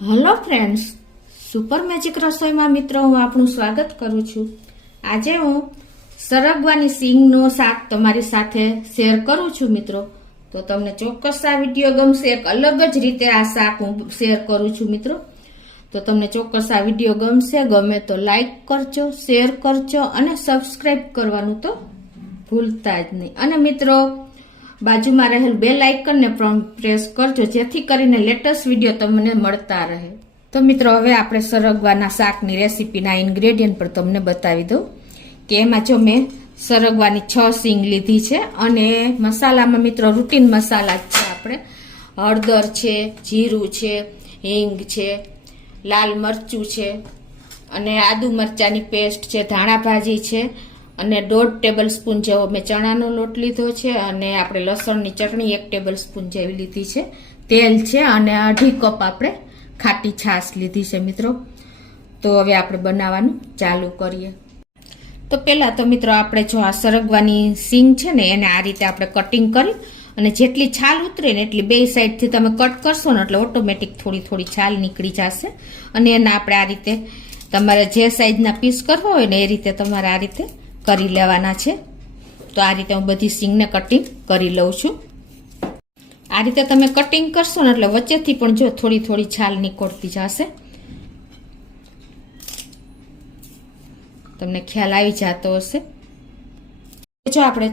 Hello friends, super magic રસોઈમાં મિત્રો હું આપનું સ્વાગત કરું છું। આજે હું સરગવાની સિંગનું શાક તમારી સાથે શેર કરું છું મિત્રો। તો તમને ચોક્કસ આ વિડીયો ગમશે। એક અલગ જ રીતે આ શાક હું શેર કરું છું મિત્રો। તો તમને ચોક્કસ આ વિડીયો ગમશે। ગમે તો લાઈક કરજો, શેર કરજો અને સબસ્ક્રાઇબ કરવાનું તો ભૂલતા જ નહીં। અને મિત્રો બાજુમાં રહેલ બેલ આઇકનને પણ પ્રેસ કરજો જેથી કરીને લેટેસ્ટ વિડીયો તમને મળતા રહે। તો મિત્રો હવે આપણે સરગવાના શાકની રેસીપીના ઇન્ગ્રેડિયન્ટ પર તમને બતાવી દઉં કે એમાં જો મેં સરગવાની 6 સિંગ લીધી છે અને મસાલામાં મિત્રો રૂટીન મસાલા છે। આપણે હળદર છે, જીરું છે, હિંગ છે, લાલ મરચું છે અને આદુ મરચાની પેસ્ટ છે, ધાણા ભાજી છે અને 1.5 ટેબલ સ્પૂન જેવો મેં ચણાનો લોટ લીધો છે અને આપણે લસણની ચટણી 1 ટેબલ સ્પૂન જેવી લીધી છે, તેલ છે અને 2.5 કપ આપણે ખાટી છાશ લીધી છે મિત્રો। તો હવે આપણે બનાવવાનું ચાલુ કરીએ। તો પહેલા તો મિત્રો આપણે જો આ સરગવાની સિંગ છે ને એને આ રીતે આપણે કટિંગ કરી અને જેટલી છાલ ઉતરે ને એટલી બે સાઈડથી તમે કટ કરશો ને એટલે ઓટોમેટિક થોડી થોડી છાલ નીકળી જશે અને એને આપણે આ રીતે તમારે જે સાઈઝના પીસ કરવા હોય ને એ રીતે તમારે આ રીતે કરી લેવાના છે। તો આ રીતે હું બધી સિંગને કટિંગ કરી લઉં છું। આ રીતે તમે કટિંગ કરશો ને એટલે વચ્ચેથી પણ જો થોડી થોડી છાલ નીકળતી જશે, તમને ખ્યાલ આવી જતો હશે। જો આપણે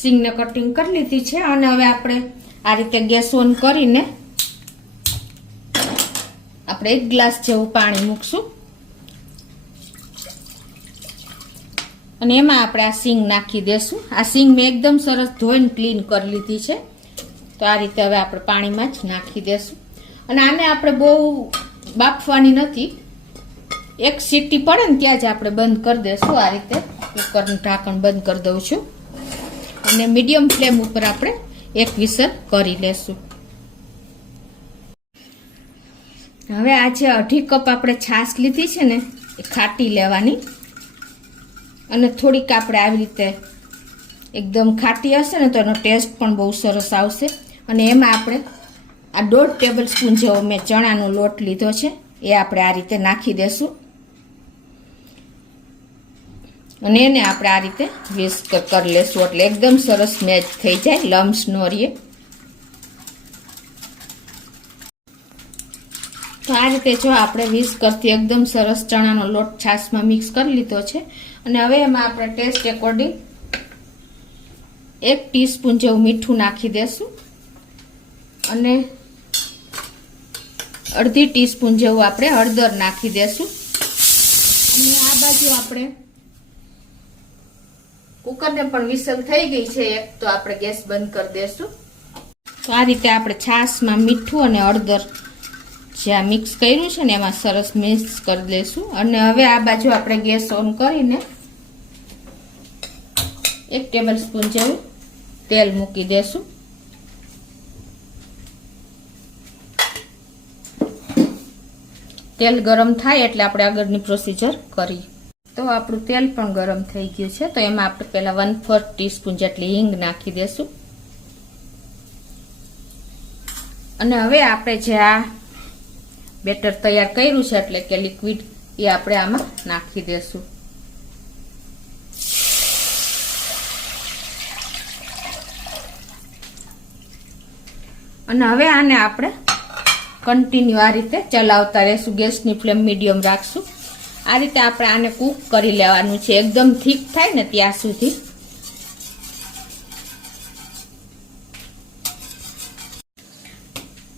સિંગને કટિંગ કરી લીધી છે અને હવે આપણે આ રીતે ગેસ ઓન કરીને આપણે 1 ગ્લાસ જેવું પાણી મૂકશું અને એમાં આપણે આ સિંગ નાખી દેશું। આ સિંગ મેં એકદમ સરસ ધોઈને ક્લીન કરી લીધી છે। તો આ રીતે હવે આપણે પાણીમાં જ નાખી દેશું અને આને આપણે બહુ બાફવાની નથી, 1 સીટી પડે ને ત્યાં જ આપણે બંધ કરી દેશું। આ રીતે કુકરનું ઢાંકણ બંધ કરી દઉં છું અને મીડિયમ ફ્લેમ ઉપર આપણે 1 વિસલ કરી લેશું। હવે આ જે 2.5 કપ આપણે છાશ લીધી છે ને એ ખાટી લેવાની અને થોડીક આપણે આવી રીતે એકદમ ખાટી હશે ને તો એનો ટેસ્ટ પણ બહુ સરસ આવશે। અને એમાં આપણે આ 1.5 ટેબલ સ્પૂન જેવો મેં ચણાનો લોટ લીધો છે એ આપણે આ રીતે નાખી દેશું અને એને આપણે આ રીતે વિસ્ક કરી લેશું એટલે એકદમ સરસ મેચ થઈ જાય, લમ્સ ન રહે। તો આ રીતે જો આપણે વિસ્કરથી એકદમ સરસ ચણાનો લોટ છાશમાં મિક્સ કરી લીધો છે અને હવે એમાં આપણે ટેસ્ટ એકોર્ડિંગ 1 ટીસ્પૂન જેવું મીઠું નાખી દેશું અને 1/2 ટીસ્પૂન જેવું આપણે હળદર નાખી દેશું અને આ બાજુ આપણે કુકરને પણ વિસલ થઈ ગઈ છે એક, તો આપણે ગેસ બંધ કરી દેશું। તો આ રીતે આપણે છાશમાં મીઠું અને હળદર જે આ મિક્સ કર્યું છે ને એમાં સરસ મિક્સ કરી દેશું અને હવે આ બાજુ આપણે ગેસ ઓન કરીને 1 ટેબલ સ્પૂન જેવું તેલ મૂકી દેશું। તેલ ગરમ થાય એટલે આપણે આગળની પ્રોસીજર કરી। તો આપણું તેલ પણ ગરમ થઈ ગયું છે તો એમાં આપણે પહેલા 1/4 ટીસ્પૂન જેટલી હિંગ નાખી દેશું અને હવે આપણે જે આ બેટર તૈયાર કર્યું છે એટલે કે લિક્વિડ એ આપણે આમાં નાખી દેશું અને હવે આને આપણે કન્ટિન્યુ આ રીતે ચલાવતા રહેશું। ગેસની ફ્લેમ મીડિયમ રાખશું। આ રીતે આપણે આને કૂક કરી લેવાનું છે એકદમ થીક થાય ને ત્યાં સુધી।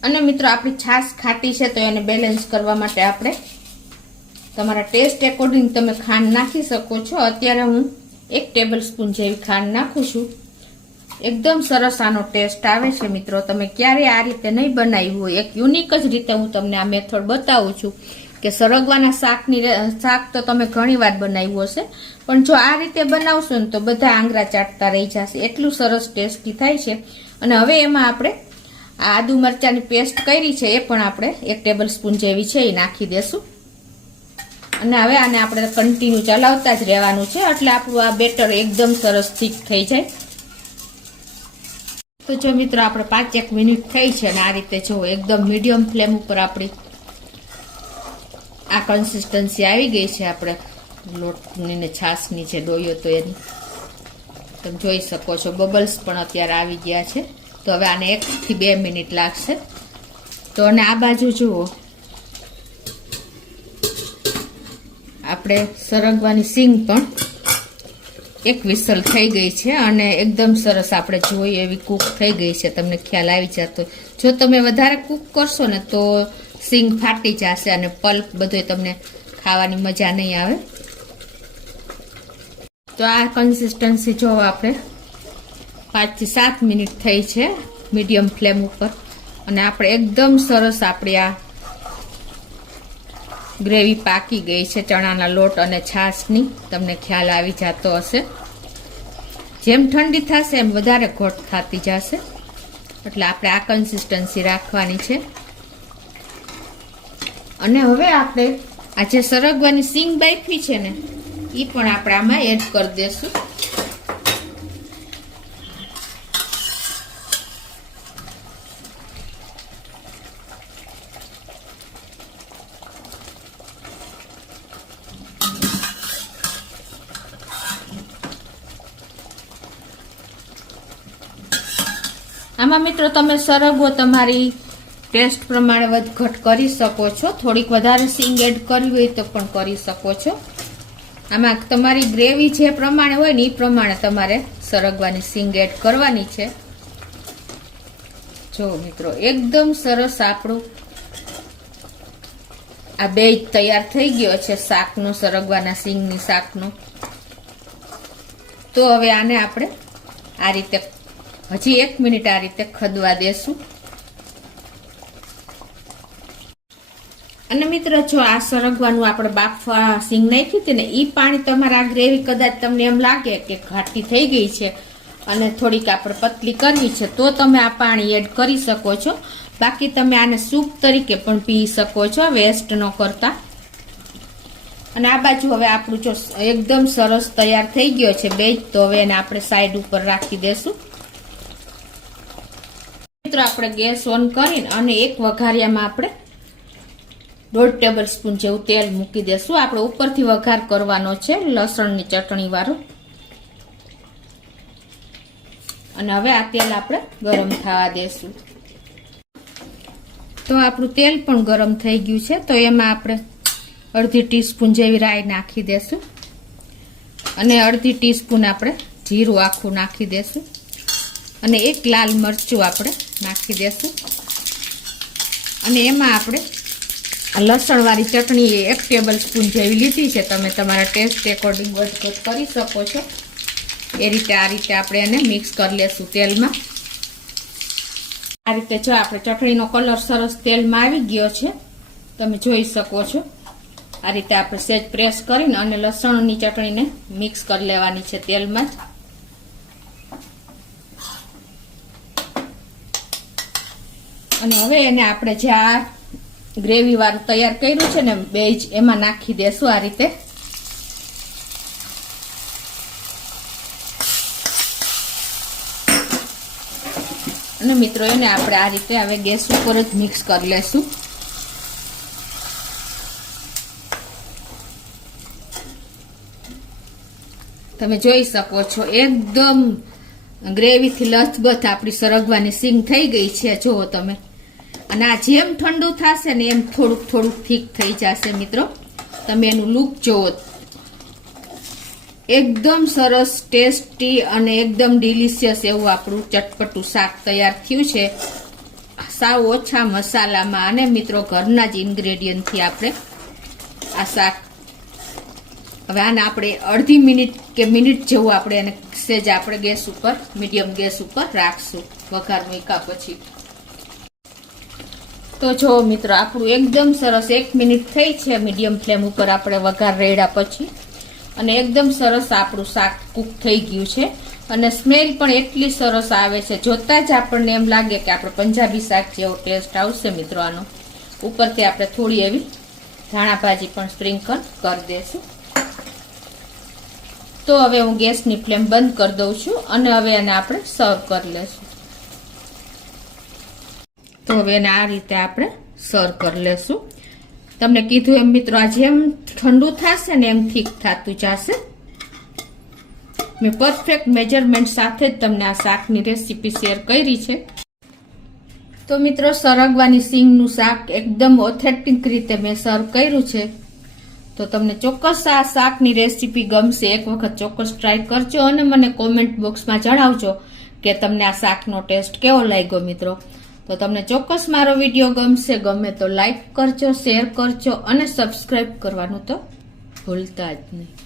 અને મિત્રો આપણી છાશ ખાટી છે તો એને બેલેન્સ કરવા માટે આપણે તમારા ટેસ્ટ એકોર્ડિંગ તમે ખાંડ નાખી શકો છો। અત્યારે હું 1 ટેબલ સ્પૂન જેવી ખાંડ નાખું છું। એકદમ સરસ આનો ટેસ્ટ આવે છે મિત્રો। તમે ક્યારેય આ રીતે નહીં બનાવ્યું હોય, એક યુનિક જ રીતે હું તમને આ મેથડ બતાવું છું કે સરગવાના શાક તો તમે ઘણી વાર બનાવ્યું હશે પણ જો આ રીતે બનાવશો ને તો બધા આંગળા ચાટતા રહી જશે, એટલું સરસ ટેસ્ટી થાય છે। અને હવે એમાં આપણે આદુ મરચાની પેસ્ટ કરી છે એ પણ આપણે 1 ટેબલ સ્પૂન જેવી છે એ નાખી દેશું અને હવે આને આપણે કન્ટિન્યુ ચલાવતા જ રહેવાનું છે એટલે આપણું આ બેટર એકદમ સરસ થીક થઈ જાય। તો જો મિત્રો આપણે 5-1 મિનિટ થઈ છે અને આ રીતે જો એકદમ મીડિયમ ફ્લેમ ઉપર આપણી આ કન્સિસ્ટન્સી આવી ગઈ છે આપણે લોટની ને છાશની જે ડોયો તો એની તમે જોઈ શકો છો. બબલ્સ પણ અત્યારે આવી ગયા છે. તો હવે આને 1 થી 2 મિનિટ લાગશે. તો અને આ બાજુ જુઓ આપણે સરગવાની સિંગ પણ 1 વિસલ થઈ ગઈ છે અને એકદમ સરસ આપણે જોઈએ એવી કૂક થઈ ગઈ છે. તમને ખ્યાલ આવી જતો. જો તમે વધારે કૂક કરશો ને તો સિંગ ફાટી જશે અને પલ્પ બધો તમને ખાવાની મજા નહીં આવે. તો આ કન્સિસ્ટન્સી જો આપણે 5 થી 7 મિનિટ થઈ છે મીડિયમ ફ્લેમ ઉપર અને આપણે એકદમ સરસ આપણી આ ગ્રેવી પાકી ગઈ છે ચણાના લોટ અને છાશની. તમને ખ્યાલ આવી જતો હશે. જેમ ઠંડી થશે એમ વધારે ઘટ થતી જશે. એટલે આપણે આ કન્સિસ્ટન્સી રાખવાની છે. અને હવે આપણે આ જે સરગવાની સિંગ બાફી છે ને એ પણ આપણે આમાં એડ કરી દેશું. આમાં મિત્રો તમે સરગવો તમારી ટેસ્ટ પ્રમાણે વધઘટ કરી શકો છો. થોડીક વધારે સિંગ એડ કરવી હોય તો પણ કરી શકો છો. આમાં તમારી ગ્રેવી જે પ્રમાણે હોય ને એ પ્રમાણે તમારે સરગવાની સિંગ એડ કરવાની છે. જો મિત્રો એકદમ સરસ આપણું આ બેજ તૈયાર થઈ ગયો છે શાકનો, સરગવાના સિંગની શાકનો. તો હવે આને આપણે આ રીતે હજી 1 મિનિટ આ રીતે ખદવા દેશું. અને મિત્રો જો આ સરગવાનું આપણે બાફવા સિંગ નાખી હતી ને એ પાણી તમારા આ ગ્રેવી કદાચ તમને એમ લાગે કે ઘાટી થઈ ગઈ છે અને થોડીક આપણે પતલી કરવી છે તો તમે આ પાણી એડ કરી શકો છો. બાકી તમે આને સૂપ તરીકે પણ પી શકો છો વેસ્ટ ન કરતા. અને આ બાજુ હવે આપણું જો એકદમ સરસ તૈયાર થઈ ગયો છે બેજ. તો હવે એને આપણે સાઈડ ઉપર રાખી દેશું. મિત્રો આપણે ગેસ ઓન કરીને અને એક વઘારિયામાં આપણે 1.5 ટેબલ સ્પૂન જેવું તેલ મૂકી દેશું. આપણે ઉપરથી વઘાર કરવાનો છે લસણની ચટણી વાળો. અને હવે આ તેલ આપણે ગરમ થવા દેશું. તો આપણું તેલ પણ ગરમ થઈ ગયું છે. તો એમાં આપણે 1/2 ટીસ્પૂન જેવી રાઈ નાખી દેશું અને 1/2 ટીસ્પૂન આપણે જીરું આખું નાખી દેશું અને 1 લાલ મરચું આપણે નાખી દેશું. અને એમાં આપણે લસણવાળી ચટણી 1 ટેબલ સ્પૂન જેવી લીધી છે. તમે તમારા ટેસ્ટ એકોર્ડિંગ વધઘટ કરી શકો છો. એ રીતે આ રીતે આપણે એને મિક્સ કરી લેશું તેલમાં. આ રીતે જો આપણે ચટણીનો કલર સરસ તેલમાં આવી ગયો છે તમે જોઈ શકો છો. આ રીતે આપણે સેજ પ્રેસ કરીને અને લસણની ચટણીને મિક્સ કરી લેવાની છે તેલમાં જ. અને હવે એને આપણે જે આ ગ્રેવી વાળું તૈયાર કર્યું છે ને બેજ એમાં નાખી દેશું આ રીતે. અને મિત્રો એને આપણે આ રીતે હવે ગેસ ઉપર જ મિક્સ કરી લેશું. તમે જોઈ શકો છો એકદમ ગ્રેવીથી લથબથ આપણી સરગવાની સિંગ થઈ ગઈ છે જુઓ તમે. અને આ જેમ ઠંડુ થશે ને એમ થોડુંક થોડુંક ઠીક થઈ જશે મિત્રો. તમે એનું લુક જુઓ. એકદમ સરસ ટેસ્ટી અને એકદમ ડિલિશિયસ એવું આપણું ચટપટું શાક તૈયાર થયું છે સાવ ઓછા મસાલામાં અને મિત્રો ઘરના જ ઇન્ગ્રેડિયન્ટથી આપણે આ શાક. હવે આને આપણે 1/2 મિનિટ કે મિનિટ જેવું આપણે એને સેજ આપણે ગેસ ઉપર મીડિયમ ગેસ ઉપર રાખશું વઘાર મૂક્યા પછી. તો જો મિત્રો આપણું એકદમ સરસ 1 મિનિટ થઈ છે મીડિયમ ફ્લેમ ઉપર આપણે વઘાર રેડ્યા પછી. અને એકદમ સરસ આપણું શાક કૂક થઈ ગયું છે અને સ્મેલ પણ એટલી સરસ આવે છે. જોતા જ આપણને એમ લાગે કે આપણે પંજાબી શાક જેવો ટેસ્ટ આવશે મિત્રો આનો. ઉપરથી આપણે થોડી એવી ધાણા ભાજી પણ સ્પ્રિંકલ કરી દઈશું. તો હવે હું ગેસની ફ્લેમ બંધ કરી દઉં છું અને હવે એને આપણે સર્વ કરી લેશું. તો હવે એને આ રીતે આપણે સર્વ કરી લેશું. તમને કીધું એમ મિત્રો, આ જેમ ઠંડુ થશે ને એમ થીક થતું જશે. મેં પરફેક્ટ મેજરમેન્ટ સાથે જ તમને આ શાકની રેસીપી શેર કરી છે. તો મિત્રો, સરગવાની સિંગનું શાક એકદમ ઓથેન્ટિક રીતે મેં સર્વ કર્યું છે. તો તમને ચોક્કસ આ શાકની રેસીપી ગમશે. એક વખત ચોક્કસ ટ્રાય કરજો અને મને કોમેન્ટ બોક્સમાં જણાવજો કે તમને આ શાકનો ટેસ્ટ કેવો લાગ્યો મિત્રો. તો તમને ચોક્કસ મારો વિડીયો ગમે તો લાઈક કરજો, શેર કરજો અને સબસ્ક્રાઇબ કરવાનું તો ભૂલતા જ નહીં.